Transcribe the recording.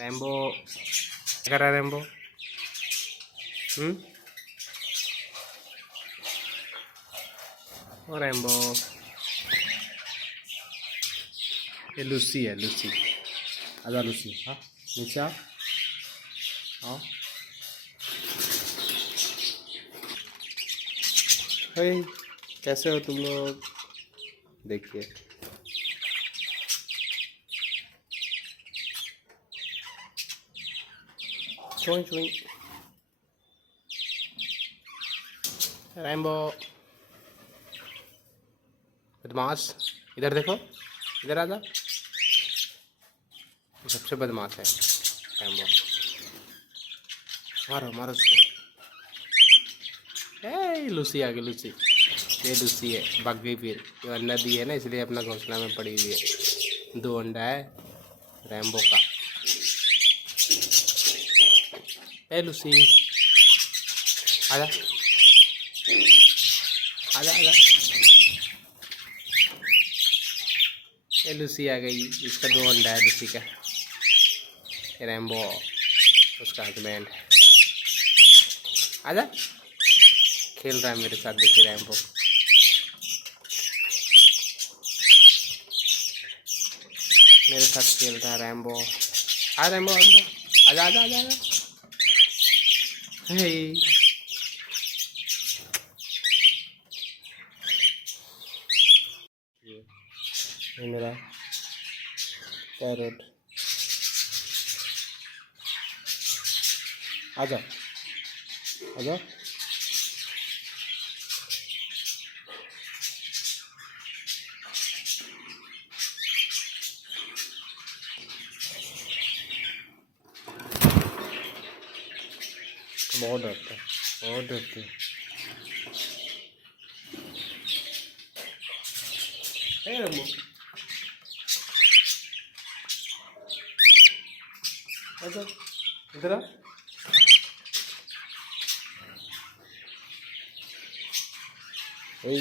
Rambo क्या कर रहा है रैम्बो? ओ रैम्बो, ये लूसी है, लूसी। आजा लूसी, हाँ नीचे आओ। हे, कैसे हो तुम लोग? देखिए चुई चुई। रैम्बो बदमाश, इधर देखो, इधर आजा। सबसे बदमाश है रैम्बो। मारो मारो उसको। ए लूसी आ गई, लूसी। ये लूसी है, भाग गई फिर। ये अंडा दी है ना, इसलिए अपना घोंसला में पड़ी हुई है। 2 अंडा है रैम्बो का। ए लूसी आजा आजा आजा। ये लूसी आ गई, इसका 2 अंडा है लूसी का। रैम्बो उसका हस्बैंड। आजा, खेल रहा है मेरे साथ, देखिए रैम्बो। मेरे साथ खेल रहा है रैम्बो। आ रैम्बो, रैम्बो आजा आजा आजा आजा। हे ये मेरा पैरोट। आजा आजा। बहुत डरता है, बहुत डरते हैं। रैम्बो आजा, इधर आ। Hey.